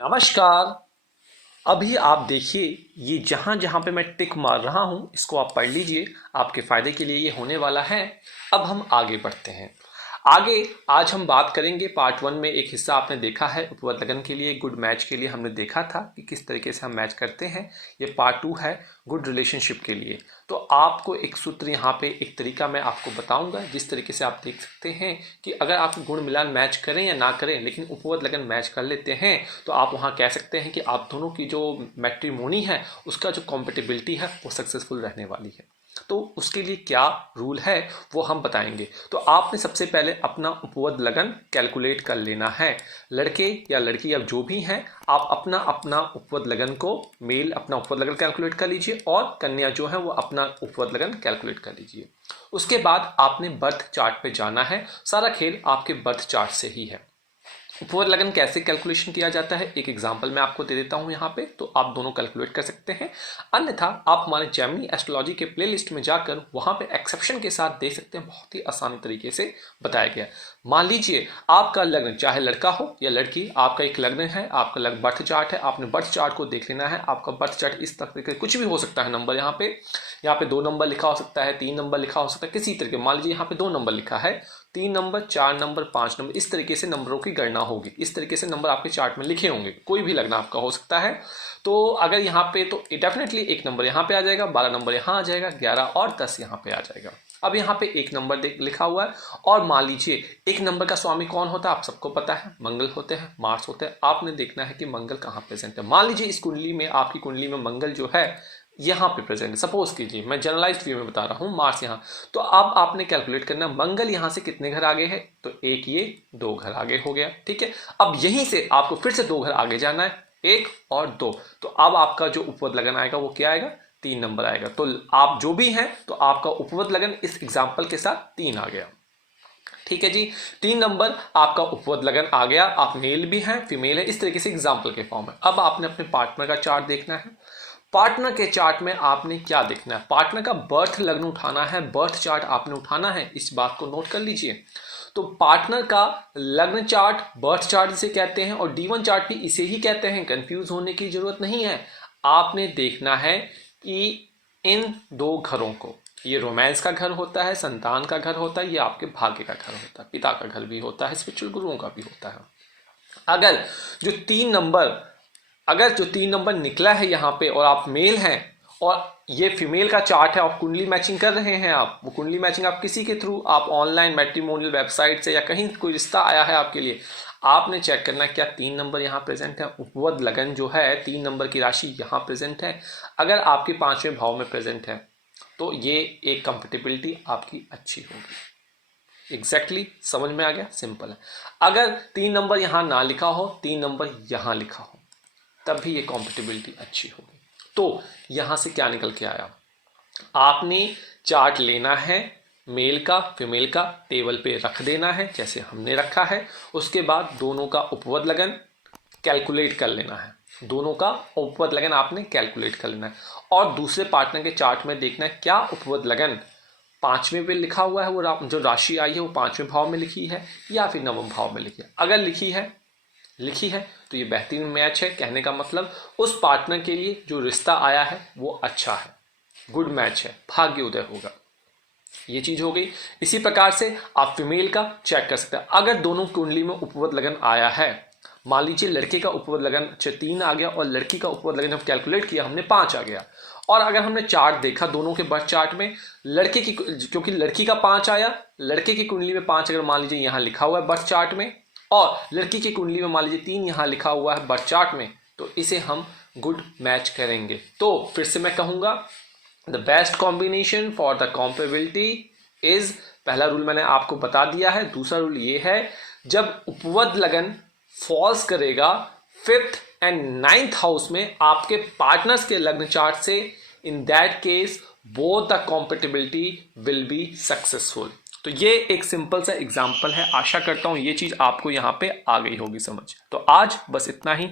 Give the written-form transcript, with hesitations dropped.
नमस्कार। अभी आप देखिए, ये जहां जहां पे मैं टिक मार रहा हूं इसको आप पढ़ लीजिए, आपके फायदे के लिए ये होने वाला है। अब हम आगे बढ़ते हैं। आगे आज हम बात करेंगे पार्ट वन में एक हिस्सा आपने देखा है उपवद लगन के लिए, गुड मैच के लिए हमने देखा था कि किस तरीके से हम मैच करते हैं। ये पार्ट टू है गुड रिलेशनशिप के लिए। तो आपको एक सूत्र यहाँ पे एक तरीका मैं आपको बताऊंगा जिस तरीके से आप देख सकते हैं कि अगर आप गुण मिलान मैच करें या ना करें लेकिन उपवद लगन मैच कर लेते हैं तो आप वहाँ कह सकते हैं कि आप दोनों की जो मैट्रिमोनी है उसका जो कॉम्पेटिबिलिटी है वो सक्सेसफुल रहने वाली है। तो उसके लिए क्या रूल है वो हम बताएंगे। तो आपने सबसे पहले अपना उपवद लगन कैलकुलेट कर लेना है। लड़के या लड़की अब जो भी हैं आप अपना अपना उपवद लगन को, मेल अपना उपवद लगन कैलकुलेट कर लीजिए और कन्या जो है वो अपना उपवद लगन कैलकुलेट कर लीजिए। उसके बाद आपने बर्थ चार्ट पे जाना है। सारा खेल आपके बर्थ चार्ट से ही है। उपवद लगन कैसे कैलकुलेशन किया जाता है एक एग्जांपल मैं आपको दे देता हूं यहाँ पे, तो आप दोनों कैलकुलेट कर सकते हैं। अन्यथा आप हमारे जेमिनी एस्ट्रोलॉजी के प्लेलिस्ट में जाकर वहां पे एक्सेप्शन के साथ देख सकते हैं, बहुत ही आसान तरीके से बताया गया। मान लीजिए आपका लग्न चाहे लड़का हो या लड़की, आपका एक लग्न है, आपका लग्न बर्थ चार्ट है, आपने बर्थ चार्ट को देख लेना है। आपका बर्थ चार्ट इस तरीके कुछ भी हो सकता है नंबर, यहाँ पे 2 नंबर लिखा हो सकता है, 3 नंबर लिखा हो सकता है, किसी तरीके। मान लीजिए यहाँ पे 2 नंबर लिखा है, 3 नंबर, 4 नंबर, 5 नंबर, इस तरीके से नंबरों की गणना होगी। इस तरीके से नंबर आपके चार्ट में लिखे होंगे, कोई भी लगना आपका हो सकता है। तो अगर यहाँ पे तो डेफिनेटली 1 नंबर यहाँ पे आ जाएगा, 12 नंबर यहाँ आ जाएगा, 11 और 10 यहाँ पे आ जाएगा। अब यहाँ पे 1 नंबर लिखा हुआ है और मान लीजिए 1 नंबर का स्वामी कौन होता है आप सबको पता है, मंगल होते हैं, मार्स होते हैं। आपने देखना है कि मंगल कहाँ प्रेजेंट है। मान लीजिए इस कुंडली में, आपकी कुंडली में मंगल जो है यहाँ पे प्रेजेंट है। सपोज कीजिए, मैं जनरलाइज्ड व्यू में बता रहा हूँ, मार्स यहाँ। तो अब आपने कैलकुलेट करना मंगल यहाँ से कितने घर आगे है, तो एक ये 2 घर आगे हो गया, ठीक है। अब यहीं से आपको फिर से 2 घर आगे जाना है, 1 और 2। तो अब आपका जो उपवद लगन आएगा वो क्या आएगा, 3 नंबर आएगा। तो आप जो भी हैं तो आपका उपवद लगन इस एग्जाम्पल के साथ 3 आ गया, ठीक है जी। 3 नंबर आपका उपवद लगन आ गया। आप मेल भी हैं, फीमेल है, इस तरीके से एग्जाम्पल के फॉर्म में। अब आपने अपने पार्टनर का चार्ट देखना है। पार्टनर के चार्ट में आपने क्या देखना है, पार्टनर का बर्थ लग्न उठाना है, बर्थ चार्ट आपने उठाना है, इस बात को नोट कर लीजिए। तो पार्टनर का लग्न चार्ट बर्थ चार्ट इसे कहते हैं और D1 चार्ट भी इसे ही कहते हैं, कंफ्यूज होने की जरूरत नहीं है। आपने देखना है कि इन 2 घरों को, ये रोमांस का घर होता है, संतान का घर होता है, ये आपके भाग्य का घर होता है, पिता का घर भी होता है, स्पिरिचुअल गुरुओं का भी होता है। अगर जो 3 नंबर अगर जो 3 नंबर निकला है यहाँ पे और आप मेल हैं और ये फीमेल का चार्ट है और कुंडली मैचिंग कर रहे हैं आप, वो कुंडली मैचिंग आप किसी के थ्रू, आप ऑनलाइन मैट्रिमोनियल वेबसाइट से या कहीं कोई रिश्ता आया है आपके लिए, आपने चेक करना है क्या 3 नंबर यहाँ प्रेजेंट है। उपवद लगन जो है 3 नंबर की राशि यहाँ प्रेजेंट है। अगर आपके 5वें भाव में प्रेजेंट है तो ये एक कंपेटिबिलिटी आपकी अच्छी होगी। एग्जैक्टली समझ में आ गया, सिंपल है। अगर 3 नंबर यहाँ ना लिखा हो, 3 नंबर यहाँ लिखा हो, तब भी ये कॉम्पेटिबिलिटी अच्छी होगी। तो यहां से क्या निकल के आया, आपने चार्ट लेना है, मेल का फीमेल का टेबल पे रख देना है जैसे हमने रखा है। उसके बाद दोनों का उपवद लगन कैलकुलेट कर लेना है, दोनों का उपवद लगन आपने कैलकुलेट कर लेना है। और दूसरे पार्टनर के चार्ट में देखना है क्या उपवद लगन 5वें पे लिखा हुआ है, वो जो राशि आई है वो 5वें भाव में लिखी है या फिर 9वें भाव में लिखी है। अगर लिखी है तो ये बेहतरीन मैच है। कहने का मतलब उस पार्टनर के लिए जो रिश्ता आया है वो अच्छा है, गुड मैच है, भाग्य उदय होगा। ये चीज हो गई। इसी प्रकार से आप फीमेल का चेक कर सकते हैं। अगर दोनों कुंडली में उपवद लगन आया है, मान लीजिए लड़के का उपवद लगन 3 आ गया और लड़की का उपवद लगन हम कैलकुलेट किया हमने 5 आ गया, और अगर हमने चार्ट देखा दोनों के बर्थ चार्ट में, लड़के की, क्योंकि लड़की का 5 आया, लड़के की कुंडली में 5 अगर मान लीजिए यहां लिखा हुआ है बर्थ चार्ट में, और लड़की की कुंडली में मान लीजिए 3 यहां लिखा हुआ है बर्थ चार्ट में, तो इसे हम गुड मैच करेंगे। तो फिर से मैं कहूंगा, the best combination for the compatibility is, पहला रूल मैंने आपको बता दिया है। दूसरा रूल ये है, जब उपवद लगन फॉल्स करेगा 5th एंड 9th हाउस में आपके पार्टनर्स के लग्न चार्ट से, in that case both the compatibility will be successful. तो ये एक सिंपल सा एग्जाम्पल है। आशा करता हूं ये चीज आपको यहां पे आ गई होगी समझ। तो आज बस इतना ही।